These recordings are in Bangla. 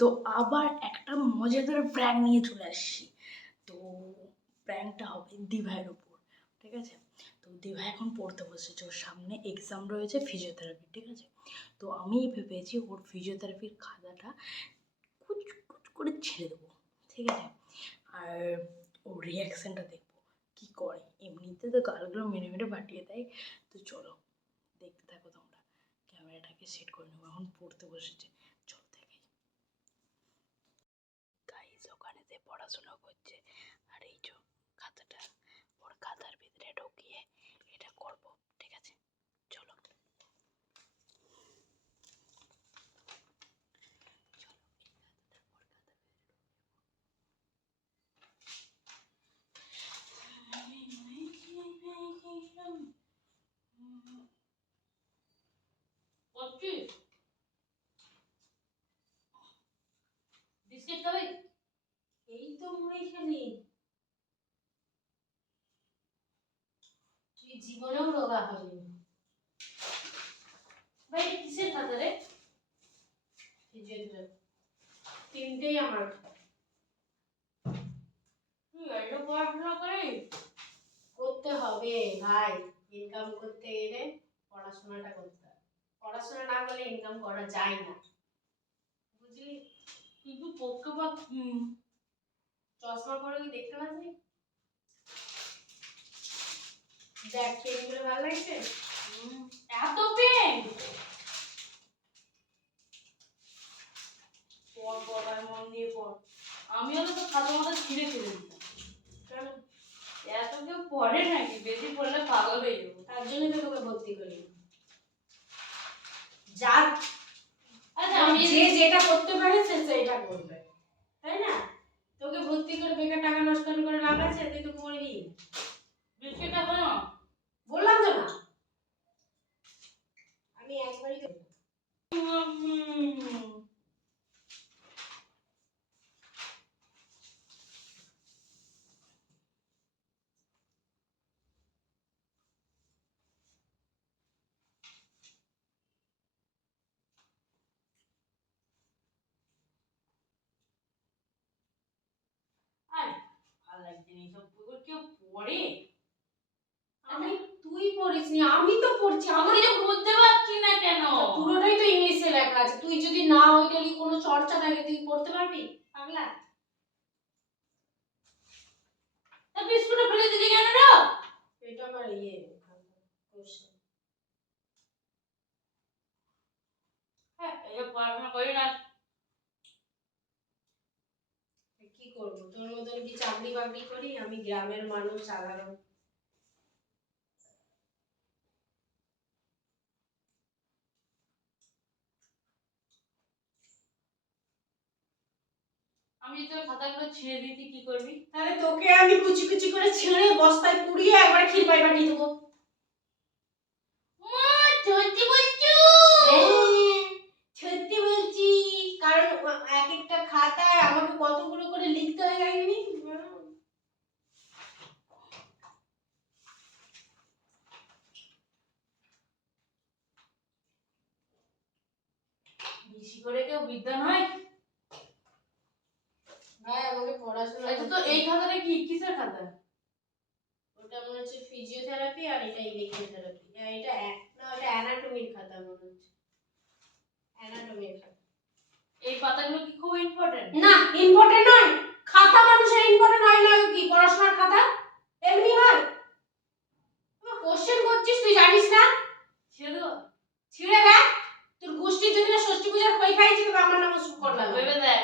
তো আবার একটা মজাদার প্র্যাঙ্ক নিয়ে চলে আসছি। তো প্র্যাঙ্কটা হবে দিভাইয়ের ওপর, ঠিক আছে? তো দিভাই এখন পড়তে বসেছে, ওর সামনে এক্সাম রয়েছে ফিজিওথেরাপি, ঠিক আছে? তো আমি ভেবেছি ওর ফিজিওথেরাপির খাতাটা কুচ কুচ করে ছেড়ে দেবো, ঠিক আছে? আর ওর রিয়াকশানটা দেখবো কী করে। এমনিতে তো গালগুলো মেরে মেরে ফাটিয়ে দেয়। তো চলো দেখতে থাকো তোমরা। ক্যামেরাটাকে সেট করে নেবো, এখন পড়তে বসেছে, চলো দেখি। গাইস ওখানে যে পড়াশোনা করছে, আর এই যে খাতাটা ওর খাতার ভিতরে ঢুকিয়ে এটা করবো, ঠিক আছে? চলো বিস্কিট খাবি? এই তো মুড়ি খালি, তুই জীবনেও রোগা হবি। ভাই কিসের খাতা রে? তিনটেই আমার। তুই এত পড়াশোনা করিস? করতে হবে ভাই, ইনকাম করতে গেলে পড়াশোনাটা করতে হবে। পড়াশোনা না করলে ইনকাম করা যায় না, বুঝলি? কিন্তু পক্ষপাত চশমা পরে কি দেখতে পাচ্ছি? দেখ পেনগুলো ভালো লাগছে, এত পেন পড় পড় আর মন দিয়ে পড়। আমিও তো খাতা মাথা ছিঁড়ে ফেলে দিতাম। এত কেউ পড়ে নাকি? বেশি পড়লে পাগল হয়ে যাবো, তার জন্যই তো তোকে ভর্তি করি। যা আচ্ছা আমি যে যেটা করতে পারে সে সেটা করবে, তাই না? তোকে ভর্তি করে বেকার টাকা নষ্ট করে লাভ আছে? তুই তো পড়বি। বিস্কিটটা খাও, বললাম তো না আমি একবারই তো। আমি তুই পড়িসনি, আমি তো পড়ছি। আমি তো বুঝতে পারছি না কেন? পুরোটাই তো ইংলিশে লেখা আছে, তুই যদি না ওইটা নিয়ে কোনো চর্চা থাকে তুই পড়তে পারবি? পাগলা, তা বিস্কুটটা ফেলে দিলি কেন রে? এটা আমার কোশ্চেন। হ্যাঁ এই পড়াশোনা করি না, কি করব? তোর মতন কি চাকরি বাকরি করি? আমি গ্রামের মানুষ, সাধারণ। আমি তোর খাতাগুলো ছিঁড়ে দিতে কি করবি? তাহলে তোকে আমি কুচি কুচি করে ছিঁড়ে বস্তায় পুড়িয়ে একবারে খিরপাই পাঠিয়ে দেবো। মা সত্যি বলছো? হ্যাঁ সত্যি বলছি, কারণ এক একটা খাতায় আমাকে কতগুলো করে লিখতে হয় জানিনি। বেশি করে কেউ বিদ্যান হয় ভাই? আমাকে পড়াশোনা। আচ্ছা তো এই খাতাটা কি কিসের খাতা? ওটা মনে হচ্ছে ফিজিওথেরাপি, আর এটা ইলেকট্রোথেরাপি। এটা না, ওটা অ্যানাটমির খাতা মনে হচ্ছে, অ্যানাটমির খাতা। এই পাতাগুলো কি খুব ইম্পর্টেন্ট? না ইম্পর্টেন্ট নয়। খাতা মানুষের ইম্পর্টেন্ট হয় না কি? পড়াশোনার খাতা এমনি হয়? কোশ্চেন করছিস তুই জানিস না? ছেড়ে দাও, ছিঁড়ে দেখ। তোর গোষ্ঠীর যদি না ষষ্ঠী পূজার খই খাইছি তবে আমার নাম সুখ করলাম ভেবে দেখ।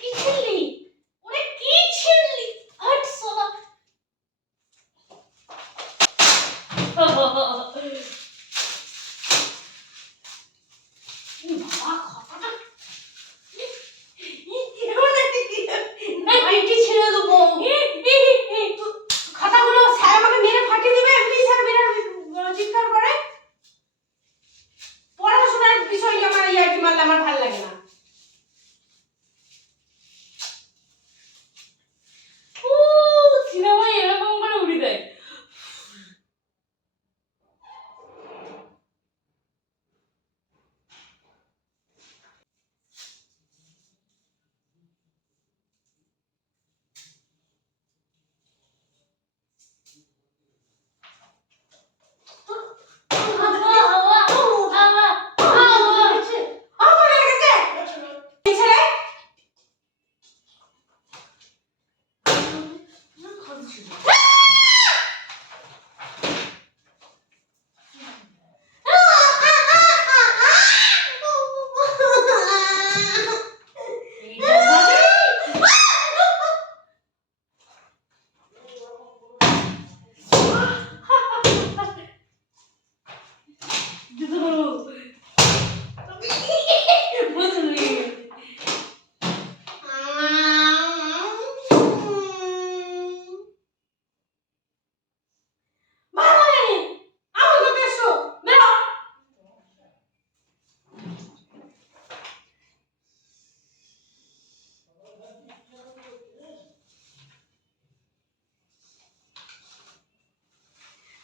কি ছিড়লি? ওরে কি ছিড়লি? হট সোনা। খাতাগুলো স্যার আমাকে মেরে ফাটিয়ে দিবে, এমনি স্যার মেরে চিৎকার করে। ছিল।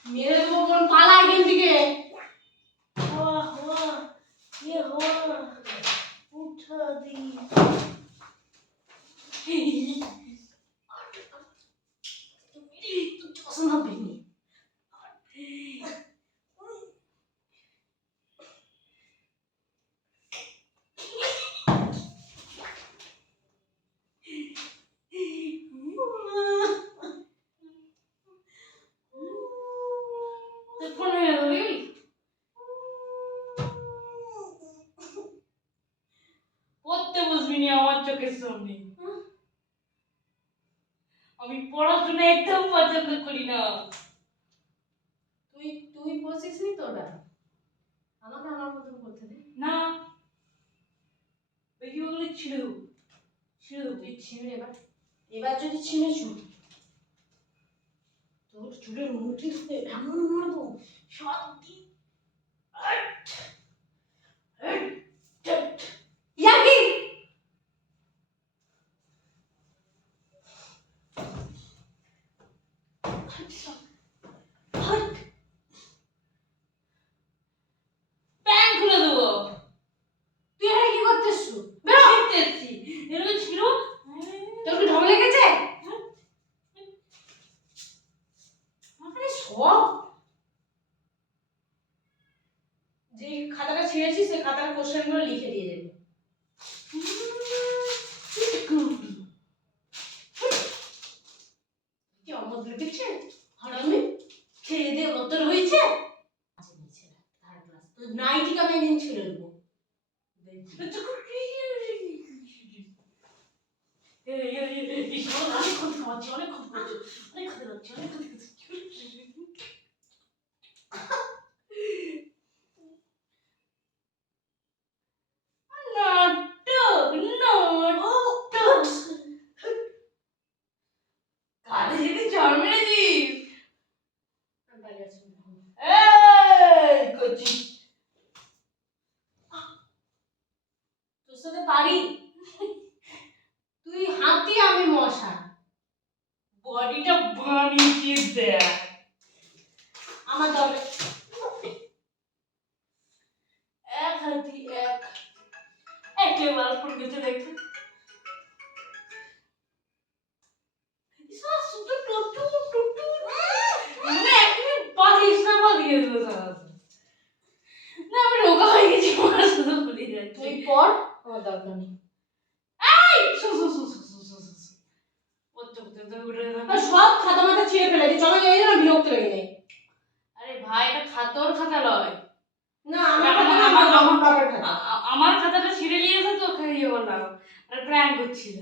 मेरे को कौन पाला एখান থেকে हवा हवा ये हवा उठा दी तो चौसना बहनी পড়তে বসবি নি আমার চোখের সামনে। আমি পড়াশোনা একদম পছন্দ করি না। তুই তুই বলছিস নি তোরা আমাকে আমার মতন করতে দে না দেখি ওগুলো ছিঁড়ে দেবো তুই ছিঁড়ে এবার যদি ছিঁড়েছু তোর চুলের মুঠি ধরে এমন মারবো সত্যি ইয়াকি প্যান্ট খুলে দেবো। তুই এখানে কি করতেছু ছিঁড়তেছি এরকম ছিল তোর কি ঢং লেগেছে আরে সব যে খাতাটা ছিঁড়েছিস সেই খাতার কোশ্চেনগুলো লিখে দিয়ে যাবে কি অমত লেগেছে হারামি খেয়ে দিয়ে অতর হয়েছে তোর নাইটিকে আমি একদিন ছেড়ে দেবো অনেকক্ষণ খাওয়াচ্ছি অনেকক্ষণ খাওয়াচ্ছি অনেক খেতে পাচ্ছি অনেক খেতে পাচ্ছি কালে যদি চড় মেরেছিস এই কচি তোর সাথে পারি তুই হাতি আমি মশা বডিটা বানিয়েছিস দেখ আমার দরকার এক হাতি এক একেবারে পড়ে গেছে দেখতে মানে একদমই পারিস না পারিয়ে দিল না আমি রোগা হয়ে গেছি আমার শুধু বলে যাচ্ছি তুই পড় আমার দরকার নেই এই সু সু সু সু সু সু সু ওতে ওতে তো উড়ে আর সব খাতা মাথা ছিঁড়ে ফেলে দিচ্ছ আমাকে এই জন্য বিরক্ত লেগে যায় আরে ভাই এটা খাতার খাতা লয় না আমার খাতা না আমার বাবার খাতা আমার খাতাটা ছিঁড়ে নিয়েছে তো ইয়ে করলাম আর প্র্যাঙ্ক হচ্ছিল